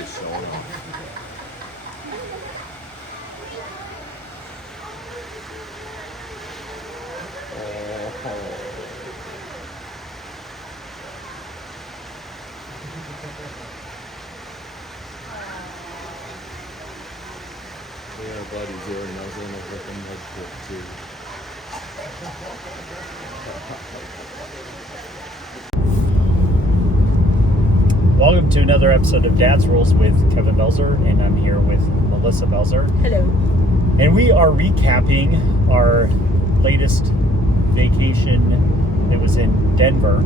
just showing off. We got buddies here and I was in a freaking mud pit too. Welcome to another episode of Dad's Rules with Kevin Belzer, and I'm here with Melissa Belzer. Hello. And we are recapping our latest vacation. It was in Denver.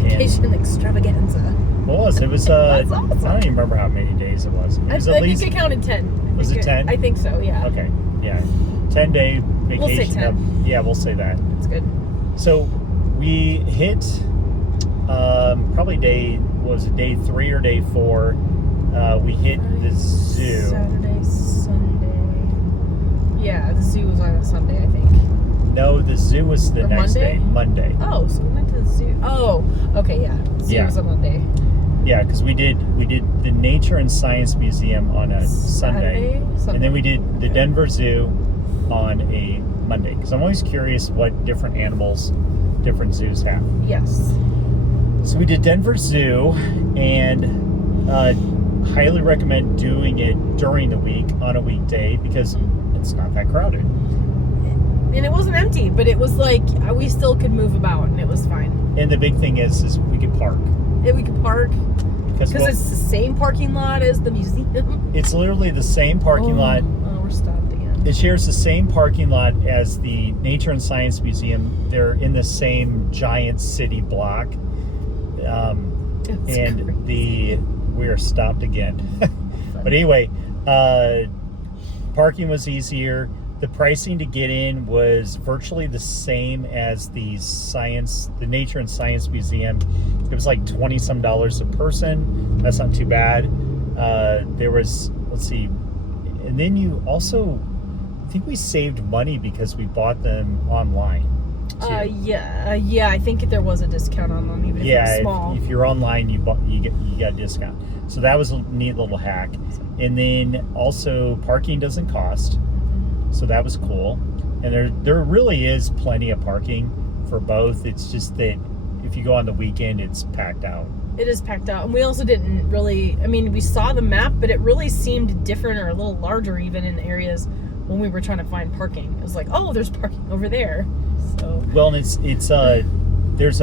Vacation extravaganza. What was it? It was, That's awesome. I don't even remember how many days it was. It was I think it counted 10. Was it 10? I think so, yeah. Okay, yeah. 10-day vacation. We'll say 10. Yeah, we'll say that. That's good. So we hit probably day 3 or day 4. We hit the zoo. Saturday, Sunday. Yeah, the zoo was on a Sunday, I think. No, the zoo was the next Monday? day, Monday. Oh, so we went to the zoo. Oh, okay, yeah. Zoo was on Monday. Yeah, because we did the Nature and Science Museum on a Sunday. And then we did the Denver Zoo on a Monday. Because I'm always curious what different animals different zoos have. Yes. So we did Denver Zoo, and highly recommend doing it during the week on a weekday because it's not that crowded. And it wasn't empty, but it was like we still could move about, and it was fine. And the big thing is we could park. Yeah, we could park because well, it's the same parking lot as the museum. It's literally the same parking lot. Oh, we're stopped again. It shares the same parking lot as the Nature and Science Museum. They're in the same giant city block. We are stopped again. But anyway, parking was easier. The pricing to get in was virtually the same as the Nature and Science Museum. It was like $20-some a person. That's not too bad. There was, let's see, and then you also, I think we saved money because we bought them online. Yeah. I think there was a discount on them, even if it was small. If you're online, you got a discount. So that was a neat little hack. And then also parking doesn't cost, so that was cool. And there really is plenty of parking for both. It's just that if you go on the weekend, it's packed out. It is packed out, and we also didn't really. I mean, we saw the map, but it really seemed different or a little larger even in areas when we were trying to find parking. It was like, oh, there's parking over there. So well, and there's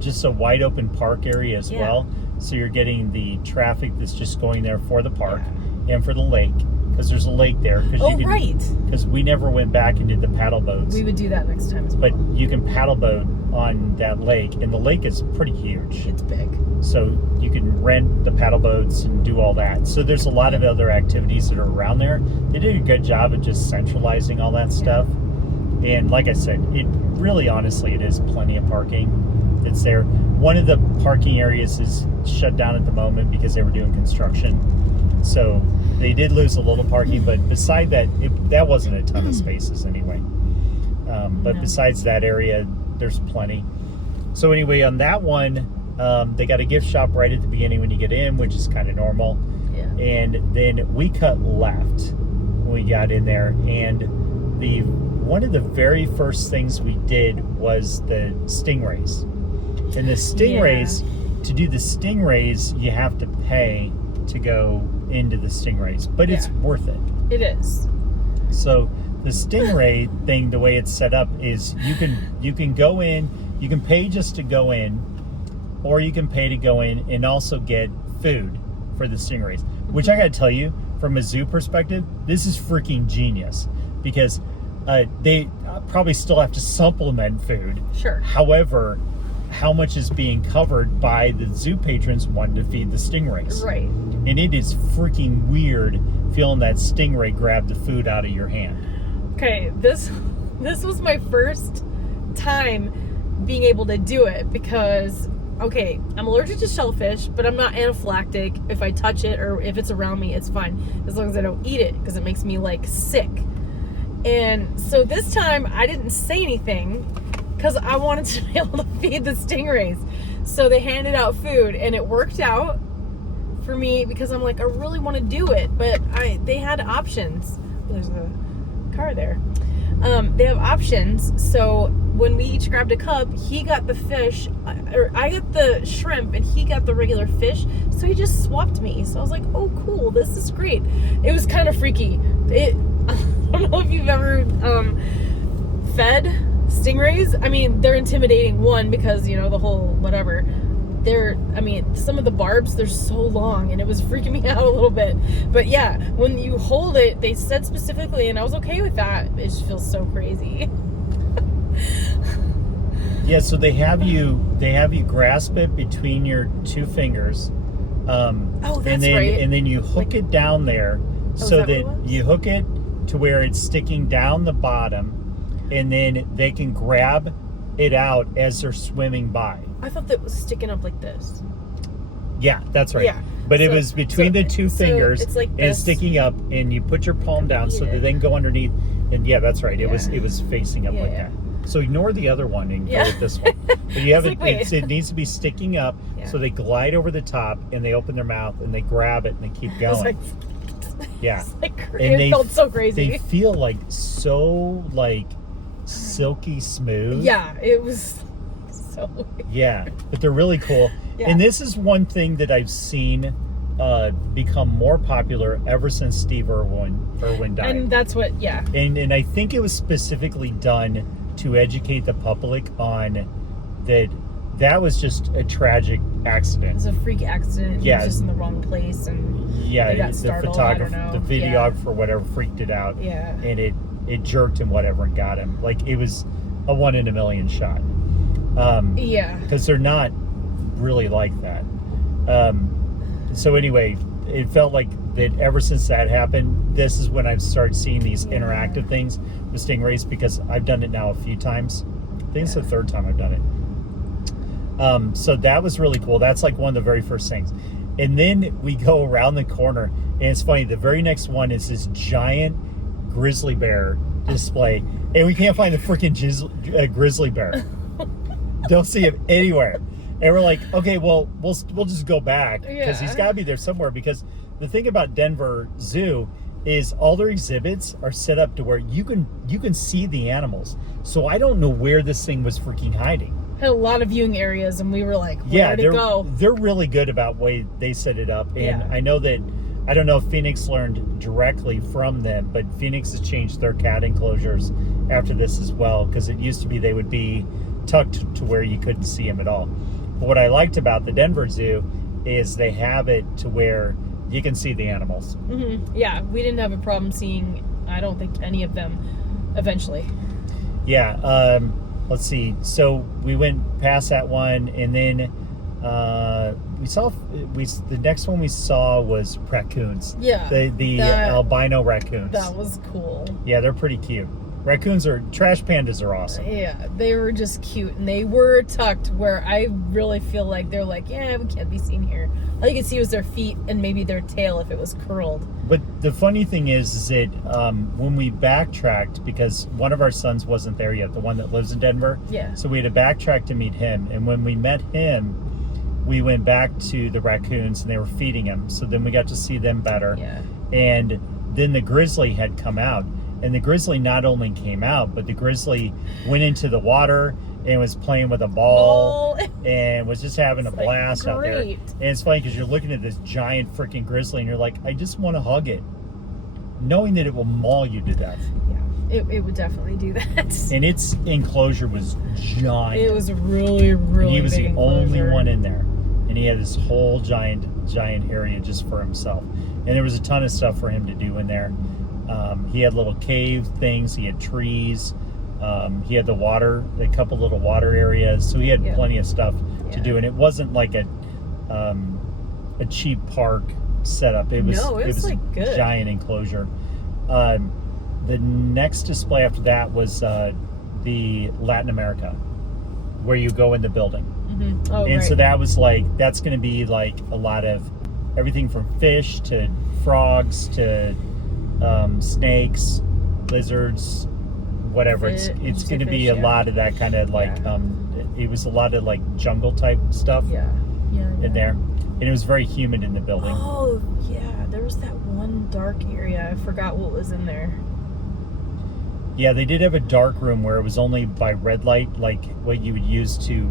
just a wide open park area as well. So you're getting the traffic that's just going there for the park and for the lake, because there's a lake there. Right. Because we never went back and did the paddle boats. We would do that next time as well. But you can paddle boat on that lake, and the lake is pretty huge. It's big. So you can rent the paddle boats and do all that. So there's a lot of other activities that are around there. They did a good job of just centralizing all that stuff. And like I said, it really, honestly, it is plenty of parking. It's there. One of the parking areas is shut down at the moment because they were doing construction. So they did lose a little parking, but beside that, that wasn't a ton of spaces anyway. But besides that area, there's plenty. So anyway, on that one, they got a gift shop right at the beginning when you get in, which is kind of normal. Yeah. And then we cut left when we got in there, and one of the very first things we did was the stingrays. And the stingrays, to do the stingrays, you have to pay to go into the stingrays, but it's worth it. It is. So the stingray thing, the way it's set up is you can go in, you can pay just to go in, or you can pay to go in and also get food for the stingrays, which I gotta tell you, from a zoo perspective, this is freaking genius, because they probably still have to supplement food. Sure. However, how much is being covered by the zoo patrons wanting to feed the stingrays? Right. And it is freaking weird feeling that stingray grab the food out of your hand. Okay, this was my first time being able to do it because, okay, I'm allergic to shellfish, but I'm not anaphylactic. If I touch it or if it's around me, it's fine, as long as I don't eat it, because it makes me like sick. And so this time I didn't say anything because I wanted to be able to feed the stingrays. So they handed out food and it worked out for me because I'm like, I really want to do it, but they had options. There's a car there. They have options. So when we each grabbed a cup, he got the fish, or I got the shrimp, and he got the regular fish. So he just swapped me. So I was like, oh, cool, this is great. It was kind of freaky. I don't know if you've ever fed stingrays. I mean, they're intimidating, one, because, you know, the whole whatever. Some of the barbs, they're so long, and it was freaking me out a little bit. But yeah, when you hold it, they said specifically, and I was okay with that. It just feels so crazy. Yeah, so they have you grasp it between your two fingers. That's and then, right. And then you hook it down there, so that you hook it to where it's sticking down the bottom, and then they can grab it out as they're swimming by. I thought that was sticking up like this. Yeah, that's right. Yeah. But it was between the two fingers, it's like and it's sticking up, and you put your palm down so that they can go underneath. And yeah, that's right. It was facing up like that. So ignore the other one and go with this one. But you have it needs to be sticking up, so they glide over the top, and they open their mouth, and they grab it, and they keep going. Yeah. It felt so crazy. They feel like so silky smooth. Yeah, it was so weird. Yeah, but they're really cool. Yeah. And this is one thing that I've seen become more popular ever since Steve Irwin died. And that's what, And I think it was specifically done to educate the public on that was just a tragic accident. It was a freak accident. Yeah. He was just in the wrong place, and they got the startled, photographer, the videographer, whatever, freaked it out. Yeah. And it jerked him, whatever, and got him. Like, it was a 1 in a million shot. Because they're not really like that. So anyway, it felt like that ever since that happened, this is when I've started seeing these interactive things with stingrays, because I've done it now a few times. I think it's the third time I've done it. So that was really cool. That's like one of the very first things. And then we go around the corner, and it's funny, the very next one is this giant grizzly bear display, and we can't find the freaking grizzly bear. Don't see him anywhere. And we're like, okay, well, we'll just go back, because he's got to be there somewhere. Because the thing about Denver Zoo is all their exhibits are set up to where you can see the animals. So I don't know where this thing was freaking hiding. Had a lot of viewing areas, and we were like, where'd it go? They're really good about the way they set it up. And I know that, I don't know if Phoenix learned directly from them, but Phoenix has changed their cat enclosures after this as well, because it used to be they would be tucked to where you couldn't see them at all. But what I liked about the Denver Zoo is they have it to where you can see the animals. Mm-hmm. Yeah, we didn't have a problem seeing, I don't think, any of them eventually. Yeah, let's see. So we went past that one, and then the next one we saw was raccoons. Yeah. The albino raccoons. That was cool. Yeah, they're pretty cute. Trash pandas are awesome. Yeah, they were just cute, and they were tucked where I really feel like they're like, yeah, we can't be seen here. All you could see was their feet and maybe their tail if it was curled. But the funny thing is that when we backtracked, because one of our sons wasn't there yet, the one that lives in Denver. Yeah. So we had to backtrack to meet him, and when we met him, we went back to the raccoons, and they were feeding them. So then we got to see them better. Yeah. And then the grizzly had come out. And the grizzly not only came out, but the grizzly went into the water and was playing with a ball and was just having a blast out there. And it's funny because you're looking at this giant freaking grizzly, and you're like, I just want to hug it, knowing that it will maul you to death. Yeah, it would definitely do that. And its enclosure was giant. It was really, really He was big the enclosure. only one in there. And he had this whole giant area just for himself. And there was a ton of stuff for him to do in there. He had little cave things. He had trees. He had a couple little water areas. So he had plenty of stuff to do. And it wasn't like a cheap park setup. It was like good. Giant enclosure. The next display after that was the Latin America, where you go in the building. Mm-hmm. Oh, and so that was that's going to be like a lot of everything from fish to frogs to snakes, lizards, whatever. It's going to be a lot of that kind of it was a lot of jungle type stuff in there. and it was very humid in the building. Oh, yeah. There was that one dark area. I forgot what was in there. Yeah, they did have a dark room where it was only by red light, like what you would use to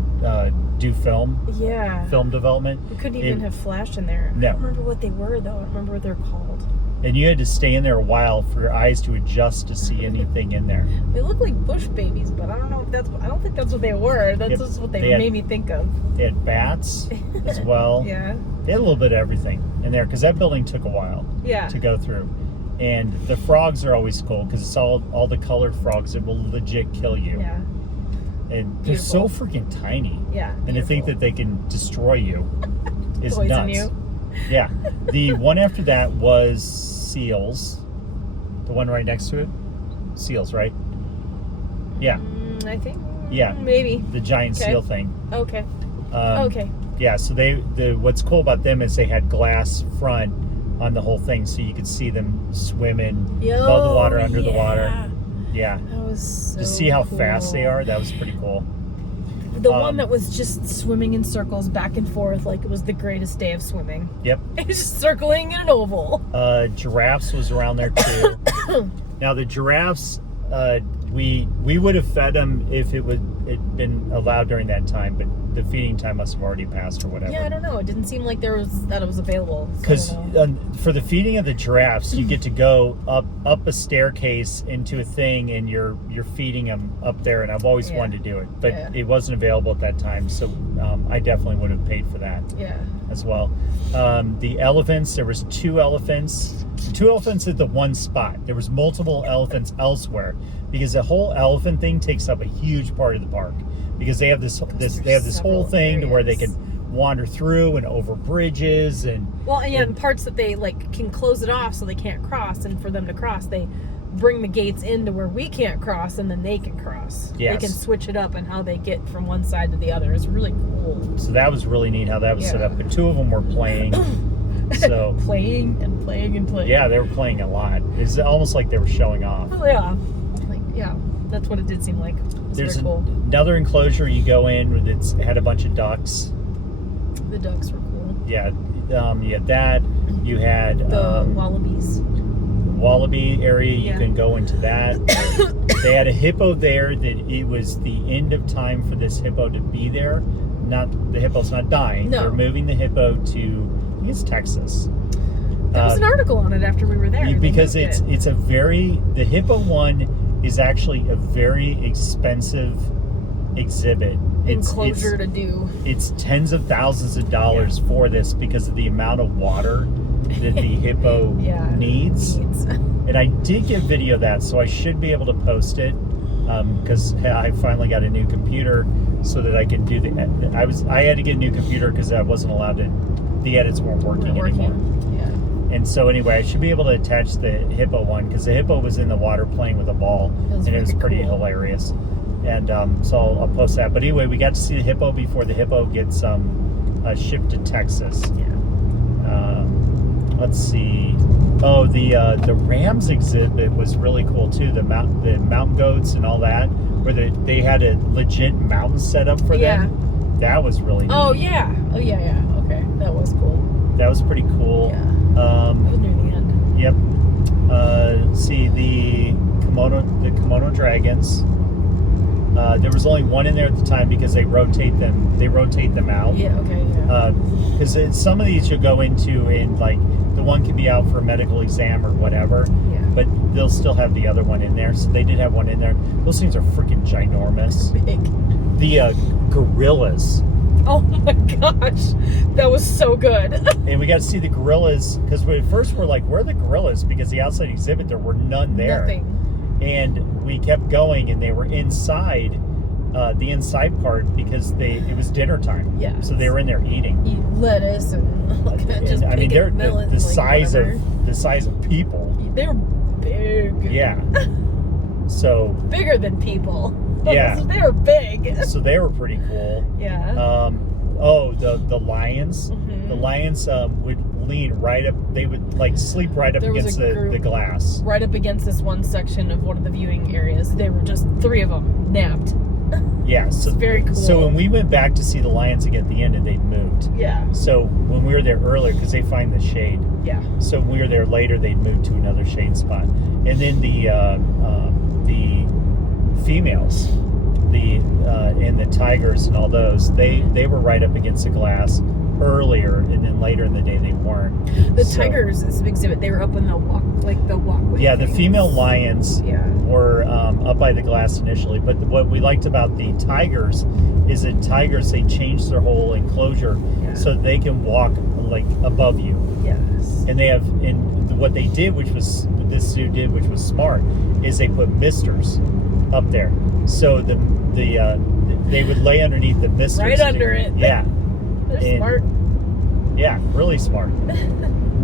do film development. We couldn't even have flash in there. No. I don't remember what they were, though. I don't remember what they're called. And you had to stay in there a while for your eyes to adjust to see anything in there. They look like bush babies, but I don't know if that's. I don't think that's what they were. That's just what they made me think of. They had bats as well. Yeah. They had a little bit of everything in there because that building took a while to go through. And the frogs are always cool because it's all the colored frogs that will legit kill you. Yeah. And they're so freaking tiny. Yeah. And to think that they can destroy you is Poison nuts. you. Yeah. The one after that was seals. The one right next to it? Seals, right? Yeah. I think. Yeah. Maybe. The giant seal thing. Okay. Okay. Yeah, so what's cool about them is they had glass front on the whole thing, so you could see them swimming above the water, under the water. Yeah. That was so to see how cool. fast they are, that was pretty cool. The one that was just swimming in circles back and forth like it was the greatest day of swimming. Yep. It was just circling in an oval. Giraffes was around there too. Now the giraffes, we would have fed them if it had been allowed during that time, but the feeding time must have already passed or whatever. Yeah, I don't know. It didn't seem like that it was available. Because for the feeding of the giraffes, you get to go up a staircase into a thing, and you're feeding them up there. And I've always wanted to do it, but it wasn't available at that time. So I definitely would have paid for that. Yeah. As well. The elephants, there was two elephants at the one spot. There was multiple elephants elsewhere because the whole elephant thing takes up a huge part of the park because they have this whole thing to where they can wander through and over bridges and parts that they can close it off so they can't cross, and for them to cross they bring the gates into where we can't cross, and then they can cross. Yes. They can switch it up and how they get from one side to the other. It's really cool. So that was really neat how that was set up. But two of them were playing. So playing. Yeah, they were playing a lot. It's almost like they were showing off. Oh yeah. That's what it did seem like. There's very cool. Another enclosure you go in that had a bunch of ducks. The ducks were cool. Yeah, you had that. You had the wallabies. Wallaby area, you can go into that. They had a hippo there that it was the end of time for this hippo to be there. The hippo's not dying. No. They're moving the hippo to, I think it's Texas. There was an article on it after we were there. Because the hippo one is actually a very expensive exhibit. Enclosure to do. It's tens of thousands of dollars for this because of the amount of water that the hippo needs. And I did get video of that, so I should be able to post it because I finally got a new computer so that I can do I had to get a new computer because I wasn't allowed to. The edits weren't working anymore. Yeah. And so anyway, I should be able to attach the hippo one because the hippo was in the water playing with a ball, and it was pretty hilarious. And so I'll post that. But anyway, we got to see the hippo before the hippo gets shipped to Texas. Yeah. Let's see. Oh, the Rams exhibit was really cool too. The mountain goats and all that, where they had a legit mountain set up for them. That was really neat. Oh yeah. Okay, that was cool. That was pretty cool. Yeah. That was near the end. Yep. See the kimono dragons. There was only one in there at the time because they rotate them out. Yeah. Okay. Yeah. Because some of these you'll go into and the one can be out for a medical exam or whatever. Yeah. But they'll still have the other one in there. So they did have one in there. Those things are freaking ginormous. Big. The gorillas. Oh my gosh, that was so good. And we got to see the gorillas because at first we're like, where are the gorillas? Because the outside exhibit there were none there. Nothing. And we kept going, and they were inside the inside part because it was dinner time. Yeah. So they were in there eating. Eat lettuce and just I mean, they're melons, the size of people. They're big. Yeah. So bigger than people. Yeah. They were big. So they were pretty cool. Yeah. The lions. Mm-hmm. The lions would lean right up. They would sleep right up against the glass. Right up against this one section of one of the viewing areas. They were just 3 of them napped. Yeah, It's so very cool. So when we went back to see the lions again at the end, and they'd moved. Yeah. So when we were there earlier, because they find the shade. Yeah. So when we were there later, they'd moved to another shade spot, and then the females, and the tigers and all those, they were right up against the glass earlier, and then later in the day they weren't. The tigers is an exhibit. They were up in the walkway. Yeah, the things. female lions were up by the glass initially, but what we liked about the tigers is that tigers, they changed their whole enclosure so they can walk like above you. Yes. And they have, and what they did, which was this zoo did, which was smart, is they put misters up there, so they would lay underneath the misters Right under it. Yeah. They're smart. Yeah, really smart.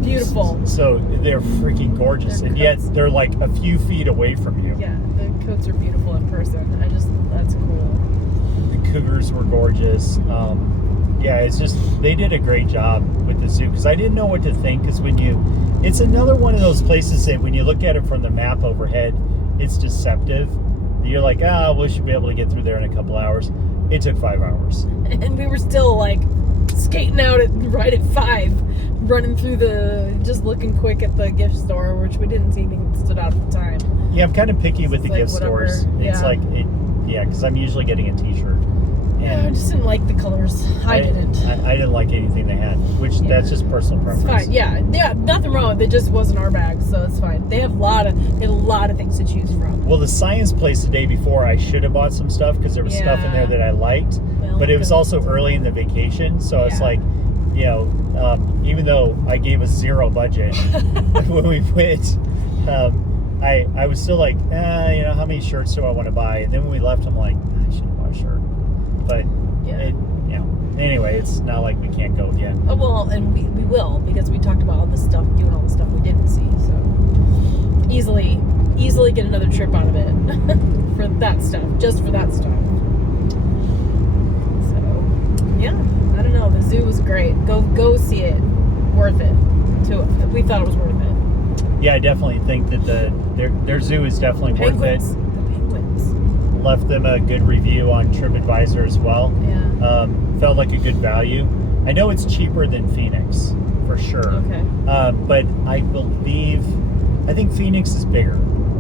Beautiful. So they're freaking gorgeous, and yet they're like a few feet away from you. Yeah, the coats are beautiful in person. That's cool. The cougars were gorgeous. Yeah, it's just, they did a great job with the zoo, because I didn't know what to think, because it's another one of those places that when you look at it from the map overhead, it's deceptive. You're like, we should be able to get through there in a couple hours. It took 5 hours. And we were still like skating out right at 5, running through just looking quick at the gift store, which we didn't see anything that stood out at the time. Yeah, I'm kind of picky with the gift stores. It's like, because I'm usually getting a t-shirt. Yeah, I just didn't like the colors. I didn't. I didn't like anything they had, which that's just personal preference. It's fine. Yeah, nothing wrong with it. It just wasn't our bag, so it's fine. They have a lot of things to choose from. Well, the science place the day before, I should have bought some stuff, because there was stuff in there that I liked, but it was also early in the vacation, so it's like, even though I gave us zero budget when we went, I was still like, how many shirts do I want to buy? And then when we left, I'm like, I should have bought a shirt. But anyway, it's not like we can't go again. Oh well, and we will, because we talked about all this stuff, doing all the stuff we didn't see. So easily get another trip out of it for that stuff, just for that stuff. So yeah, I don't know. The zoo was great. Go see it. Worth it. We thought it was worth it. Yeah, I definitely think that their zoo is definitely worth it. Left them a good review on TripAdvisor as well. Yeah. Felt like a good value. I know it's cheaper than Phoenix, for sure. Okay. But I think Phoenix is bigger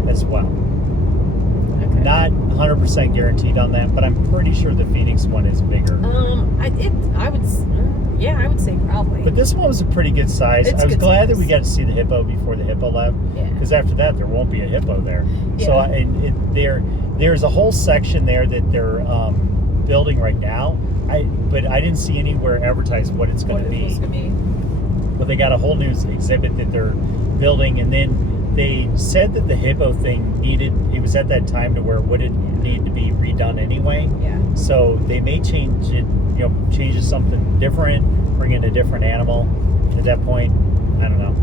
as well. Okay. Not 100% guaranteed on that, but I'm pretty sure the Phoenix one is bigger. I would say probably. But this one was a pretty good size. I was glad that we got to see the hippo before the hippo left. Yeah. Because after that, there won't be a hippo there. Yeah. So there's a whole section there that they're building right now. But I didn't see anywhere advertised what it's going to be. But they got a whole new exhibit that they're building, and then they said that the hippo thing it was at that time to where it wouldn't need to be redone anyway. Yeah. So they may change it, change it to something different, bring in a different animal at that point. I don't know.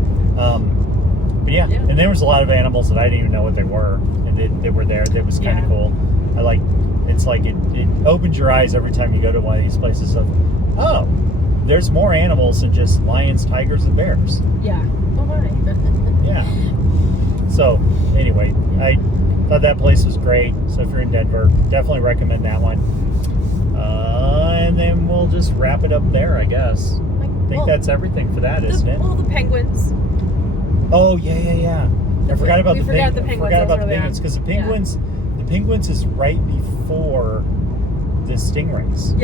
But yeah, and there was a lot of animals that I didn't even know what they were, and they were there. That was kind of cool. It's like it opens your eyes every time you go to one of these places of, oh, there's more animals than just lions, tigers, and bears. Yeah. Oh, my. Yeah. So, anyway, I thought that place was great. So if you're in Denver, definitely recommend that one. And then we'll just wrap it up there, I guess. I think that's everything for that, isn't it? Well, the penguins. Oh, yeah. I forgot about the penguins. Because the penguins is right before the stingrays.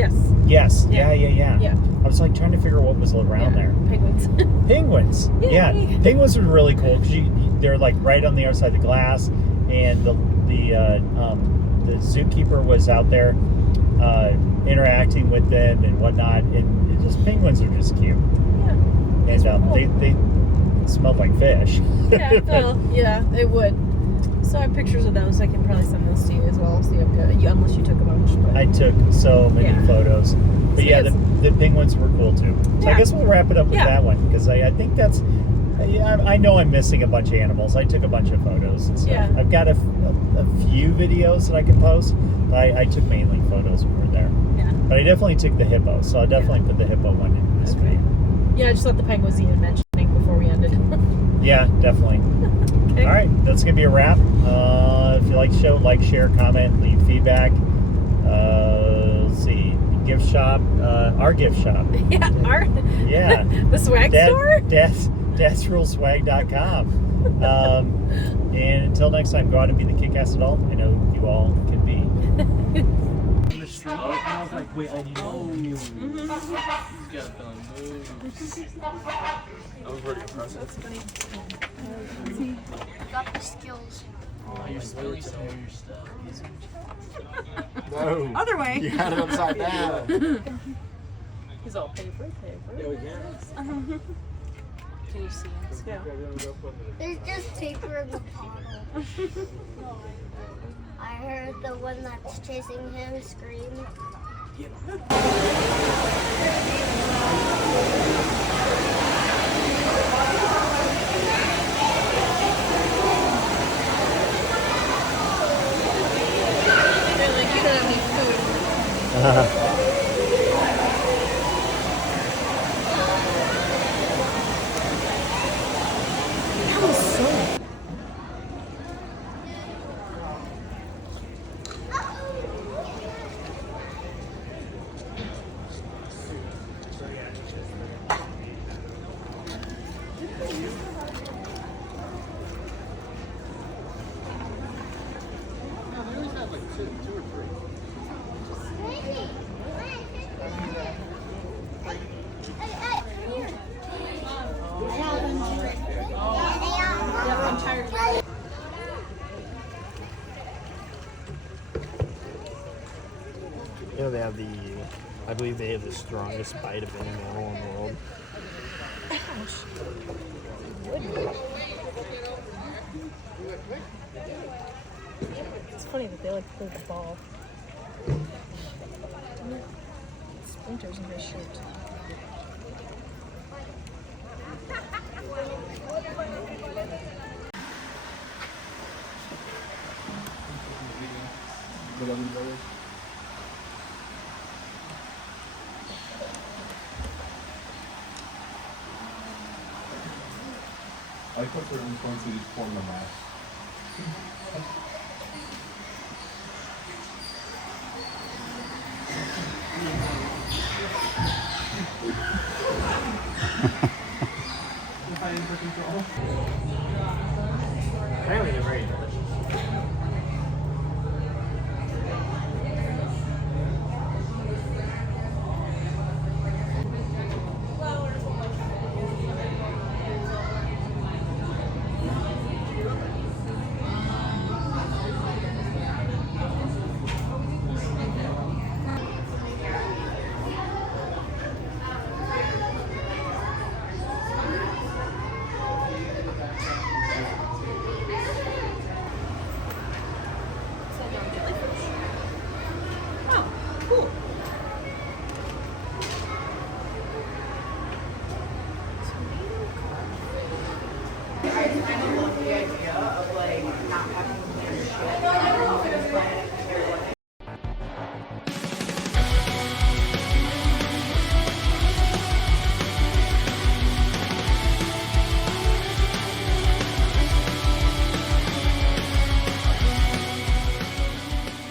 Yes. Yeah. Yeah. I was like trying to figure out what was around there. Penguins. Yay. Yeah. Penguins were really cool because they're like right on the other side of the glass, and the zookeeper was out there interacting with them and whatnot, and penguins are just cute. Yeah. And they smelled like fish. Yeah. Well, yeah, they would. So I have pictures of those. I can probably send those to you as well. See, unless you took a bunch. But. I took so many photos. But yeah, the penguins were cool too. So I guess we'll wrap it up with that one, because I think that's. I know I'm missing a bunch of animals. I took a bunch of photos and stuff. Yeah. I've got a few videos that I can post. But I took mainly photos when we were there. Yeah. But I definitely took the hippo, so I'll definitely put the hippo one in this video. Yeah, I just thought the penguins needed mentioning before we ended. Yeah, definitely. Okay. All right, that's going to be a wrap. If you like the show, like, share, comment, leave feedback. Let's see, gift shop, our gift shop. Yeah, Yeah. the swag store? Dadsruleswag.com. And until next time, go out and be the kick-ass adult I know you all can be. the street, and I was like, wait, I know you. Mm-hmm. He's got done moves. I was pretty impressed. That's funny. Got the skills. Oh, you're spilling some of your stuff. No. Other way. You had it upside down. He's all paper. Yeah, we can. Can you see him? Yeah. There's just paper in the bottle. I heard the one that's chasing him scream. They're like, you don't have any food. That was so. You know, they have I believe they have the strongest bite of any mammal in the world. It's funny that they like pull the ball. Splinters in his shirt. I like what certain points they just form the mass. Apparently they're very